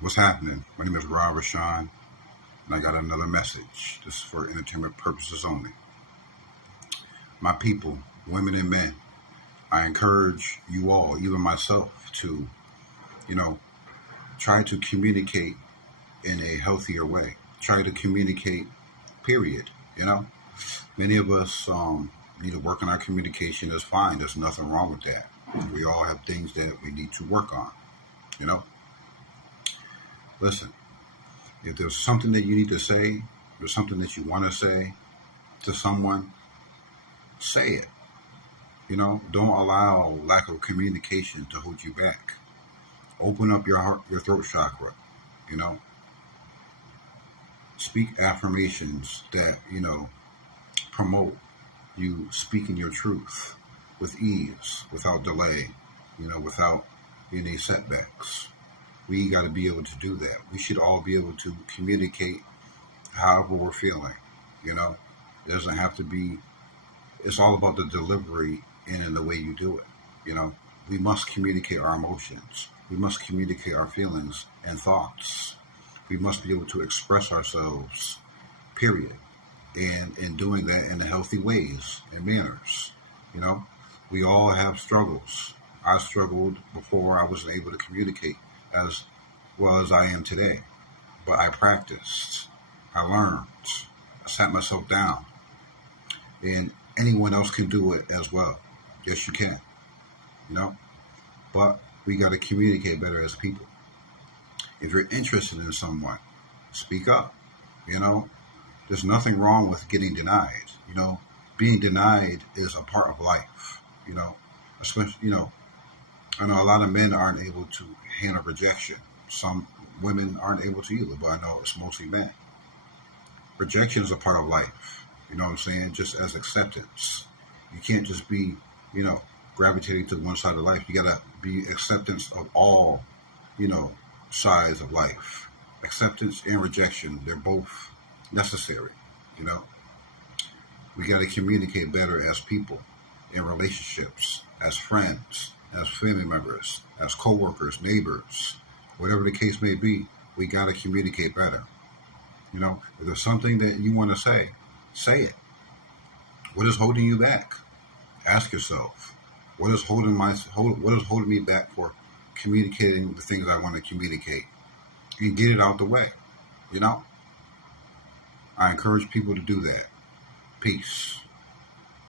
What's happening? My name is Rob Rashawn, and I got another message. This is for entertainment purposes only. My people, women and men, I encourage you all, even myself, to, you know, try to communicate in a healthier way. Try to communicate, period. Many of us need to work on our communication. Is fine. There's nothing wrong with that. We all have things that we need to work on. You know, listen. If there's something that you need to say, there's something that you want to say to someone, say it. Don't allow lack of communication to hold you back. Open up your heart, your throat chakra. You know, speak affirmations that promote you speaking your truth with ease, without delay. Without any setbacks. We got to be able to do that. We should all be able to communicate however we're feeling. It doesn't have to be. It's all about the delivery and in the way you do it. We must communicate our emotions. We must communicate our feelings and thoughts. We must be able to express ourselves, period. And in doing that in healthy ways and manners. You know, we all have struggles. I struggled before I wasn't able to communicate as well as I am today. But I practiced. I learned. I sat myself down. And anyone else can do it as well. Yes, you can. You know? But we got to communicate better as people. If you're interested in someone, speak up. There's nothing wrong with getting denied. Being denied is a part of life. Especially, I know a lot of men aren't able to handle rejection. Some women aren't able to either, but I know it's mostly men. Rejection is a part of life. You know what I'm saying? Just as acceptance. You can't just be, gravitating to one side of life. You gotta be acceptance of all, sides of life. Acceptance and rejection, they're both necessary. You know, we got to communicate better as people in relationships, as friends, as family members, as co-workers, neighbors, whatever the case may be. We got to communicate better. If there's something that you want to say it. What is holding you back? Ask yourself, what is holding me back for communicating the things I want to communicate, and get it out the way. I encourage people to do that. Peace.